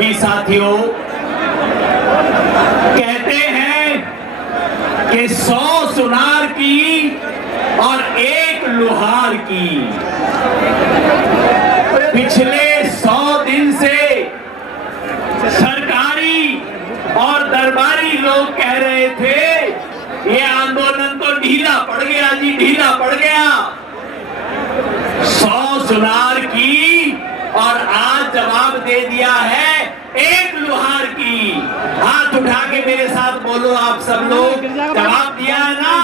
सभी साथियों, कहते हैं कि 100 सुनार की और 1 लुहार की। पिछले 100 दिन से सरकारी और दरबारी लोग कह रहे थे ये आंदोलन तो ढीला पड़ गया जी, ढीला पड़ गया। 100 सुनार की और आज जवाब दे दिया है 1 लुहार की। हाथ उठा के मेरे साथ बोलो आप सब लोग, जवाब दिया है ना?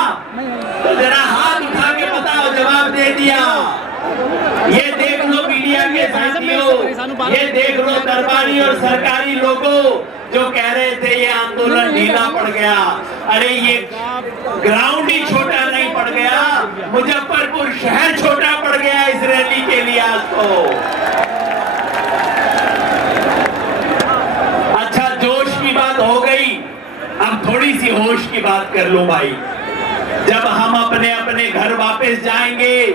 तो जरा हाथ उठा के बताओ जवाब दे दिया। ये देख लो मीडिया के साथियों, ये देख लो दरबारी और सरकारी लोगों जो कह रहे थे ये आंदोलन ढीला पड़ गया। अरे ये ग्राउंड ही छोटा नहीं पड़ गया, मुजफ्फरपुर शहर छोटा पड़ गया इस रैली के लिए आज तो। अच्छा, जोश की बात हो गई, अब थोड़ी सी होश की बात कर लो भाई। जब हम अपने अपने घर वापस जाएंगे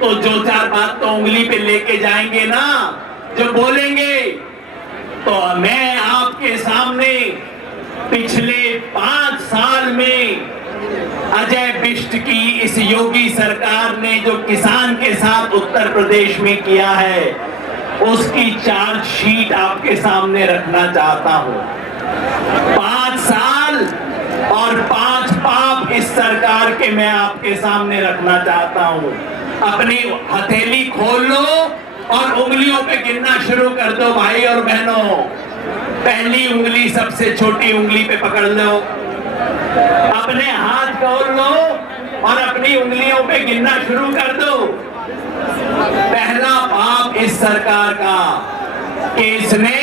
तो जो 4 बात तो उंगली पे लेके जाएंगे ना, जो बोलेंगे, तो मैं आपके सामने पिछले 5 साल में अजय बिष्ट की इस योगी सरकार ने जो किसान के साथ उत्तर प्रदेश में किया है उसकी चार्जशीट आपके सामने रखना चाहता हूं। 5 साल और 5 पाप इस सरकार के मैं आपके सामने रखना चाहता हूं। अपनी हथेली खोल लो और उंगलियों पे गिनना शुरू कर दो भाई और बहनों। पहली उंगली सबसे छोटी उंगली पे पकड़ लो, अपने हाथ खोल लो और अपनी उंगलियों पे गिनना शुरू कर दो। पहला पाप इस सरकार का कि इसने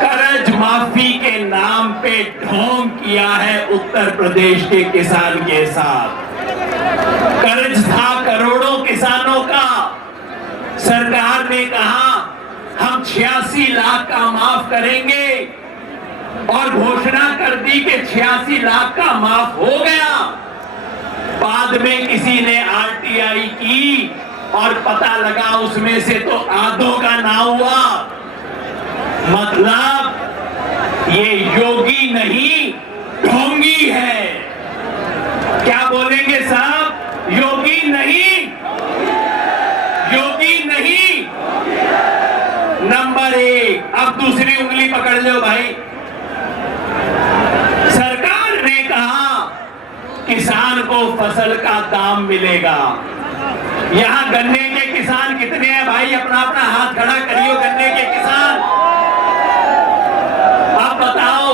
कर्ज माफी के नाम पे ढोंग किया है उत्तर प्रदेश के किसान के साथ। कर्ज था करोड़ों किसानों का, सरकार ने कहा हम 86 लाख का माफ करेंगे और घोषणा कर दी कि 86 लाख का माफ हो गया। बाद में किसी ने आरटीआई की और पता लगा उसमें से तो आधों का ना हुआ। मतलब ये योगी नहीं ढोंगी है। क्या बोलेंगे साहब? योगी नहीं, योगी नहीं। नंबर 1। अब दूसरी उंगली पकड़ लो भाई। सरकार ने कहा किसान को फसल का दाम मिलेगा। यहां गन्ने के किसान कितने हैं भाई? अपना अपना हाथ खड़ा करियो गन्ने के किसान। अब बताओ,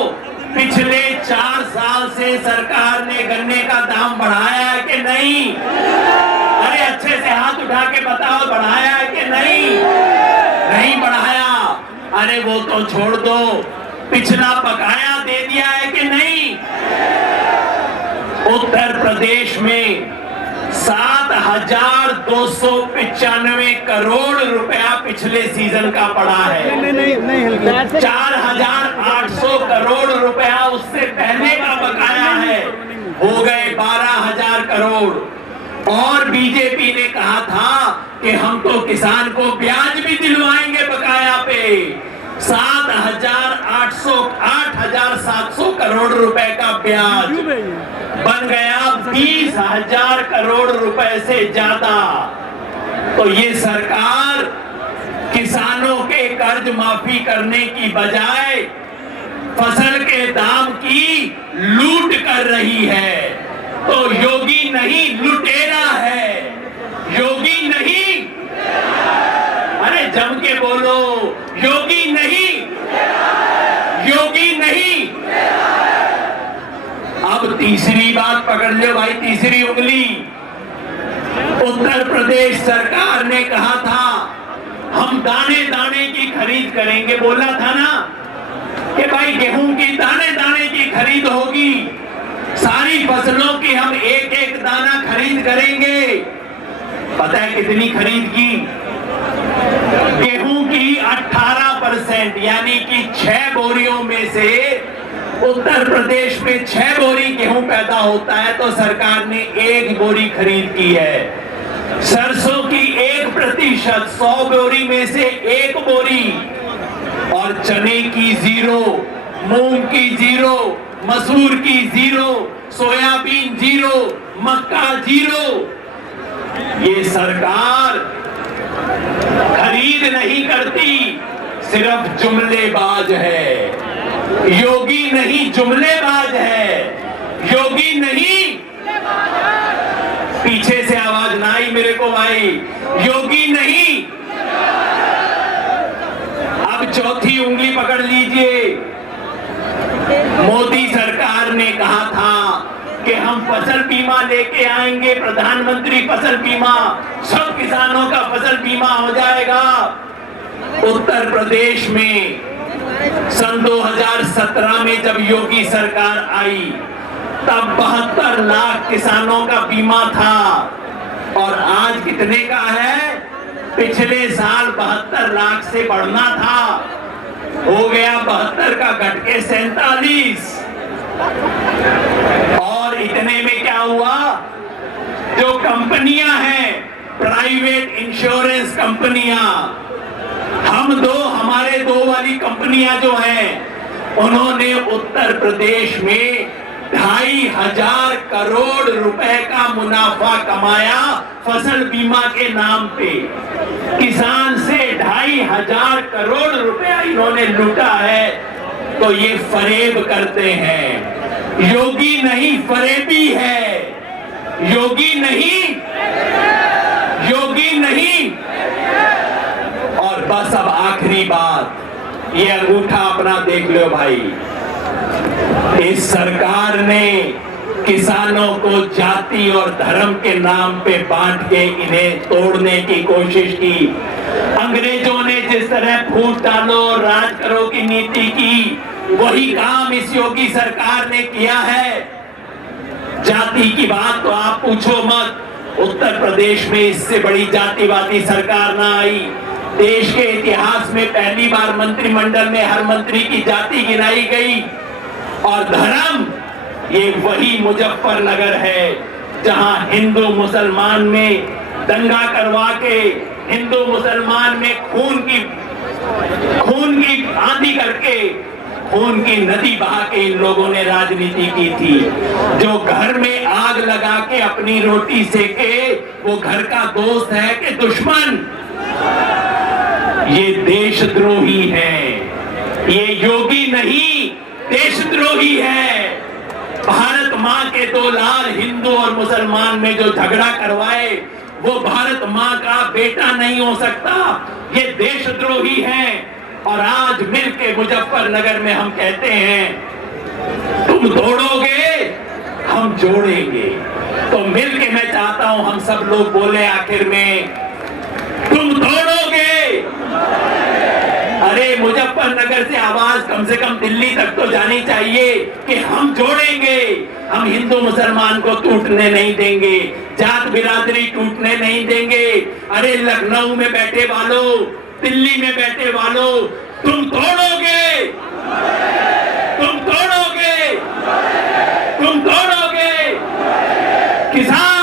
पिछले 4 साल से सरकार ने गन्ने का दाम बढ़ाया है कि नहीं? अरे अच्छे से हाथ उठा के बताओ, बढ़ाया है कि नहीं? नहीं बढ़ाया। अरे वो तो छोड़ दो, पिछला बकाया दे दिया है कि नहीं? उत्तर प्रदेश में 7,295 करोड़ रुपया पिछले सीजन का पड़ा है। 4,800 करोड़ रुपया उससे पहले का बकाया है, हो गए 12,000 करोड़। और बीजेपी ने कहा था कि हम तो किसान को ब्याज भी दिलवाएंगे बकाया पे। 8,700 करोड़ रुपए का ब्याज बन गया 20,000 करोड़ रुपए से ज्यादा। तो ये सरकार किसानों के कर्ज माफी करने की बजाय फसल के दाम की लूट कर रही है। तो योगी नहीं लुटेरा है, योगी नहीं। अरे जम के बोलो, योगी नहीं, योगी नहीं। अब तीसरी बात पकड़ लो भाई, तीसरी उंगली। उत्तर प्रदेश सरकार ने कहा था हम दाने दाने की खरीद करेंगे। बोला था ना कि भाई गेहूं की दाने दाने की खरीद होगी, सारी फसलों की हम एक एक दाना खरीद करेंगे। पता है कितनी खरीद की? गेहूं की 18% यानी कि 6 बोरियों में से उत्तर प्रदेश में 6 बोरी गेहूं पैदा होता है तो सरकार ने 1 बोरी खरीद की है। सरसों की 1% 100 बोरी में से 1 बोरी और चने की 0, मूंग की 0, मसूर की 0, सोयाबीन 0, मक्का 0। ये सरकार खरीद नहीं करती, सिर्फ जुमलेबाज है। योगी नहीं जुमलेबाज है, योगी नहीं। पीछे से आवाज ना आई मेरे को भाई, योगी नहीं। अब चौथी उंगली पकड़ लीजिए। मोदी सरकार ने कहा था कि हम फसल बीमा लेके आएंगे, प्रधानमंत्री फसल बीमा, सब किसानों का फसल बीमा हो जाएगा। उत्तर प्रदेश में सन 2017 में जब योगी सरकार आई तब 72 लाख किसानों का बीमा था और आज कितने का है? पिछले साल 72 लाख से बढ़ना था, हो गया 72 का घट के 47। और इतने में क्या हुआ? जो कंपनियां हैं, प्राइवेट इंश्योरेंस कंपनियां, हमारे दो वाली कंपनियां जो हैं, उन्होंने उत्तर प्रदेश में 2,500 करोड़ रुपए का मुनाफा कमाया फसल बीमा के नाम पे। किसान से 2,500 करोड़ रुपया इन्होंने लूटा है। तो ये फरेब करते हैं। योगी नहीं, फरेबी है। योगी नहीं, योगी नहीं। और बस अब आखिरी बात, ये अंगूठा अपना देख लो भाई। इस सरकार ने किसानों को जाति और धर्म के नाम पे बांट के इन्हें तोड़ने की कोशिश की। अंग्रेजों ने जिस तरह फूट डालो और राज करो की नीति की, वही काम इस योगी सरकार ने किया है। जाति की बात तो आप पूछो मत, उत्तर प्रदेश में इससे बड़ी जातिवादी सरकार ना आई। देश के इतिहास में पहली बार मंत्रिमंडल में हर मंत्री की जाति गिनाई गई। और धर्म, ये वही मुजफ्फरनगर है जहां हिंदू मुसलमान में दंगा करवा के, हिंदू मुसलमान में खून की आंधी करके, खून की नदी बहा के इन लोगों ने राजनीति की थी। जो घर में आग लगा के अपनी रोटी सेके, वो घर का दोस्त है कि दुश्मन? ये देशद्रोही है। ये योगी नहीं, देशद्रोही है। भारत माँ के 2 लाल हिंदू और मुसलमान में जो झगड़ा करवाए, वो भारत माँ का बेटा नहीं हो सकता। ये देशद्रोही है। और आज मिलके मुजफ्फरनगर में हम कहते हैं, तुम तोड़ोगे, हम जोड़ेंगे। तो मिलके मैं चाहता हूं हम सब लोग बोले आखिर में, तुम तोड़ोगे। अरे मुजफ्फरनगर से आवाज कम से कम दिल्ली तक तो जानी चाहिए कि हम जोड़ेंगे। हम हिंदू मुसलमान को टूटने नहीं देंगे, जात बिरादरी टूटने नहीं देंगे। अरे लखनऊ में बैठे वालों, दिल्ली में बैठे वालों, तुम तोड़ोगे, तुम तोड़ोगे, तुम तोड़ोगे। किसान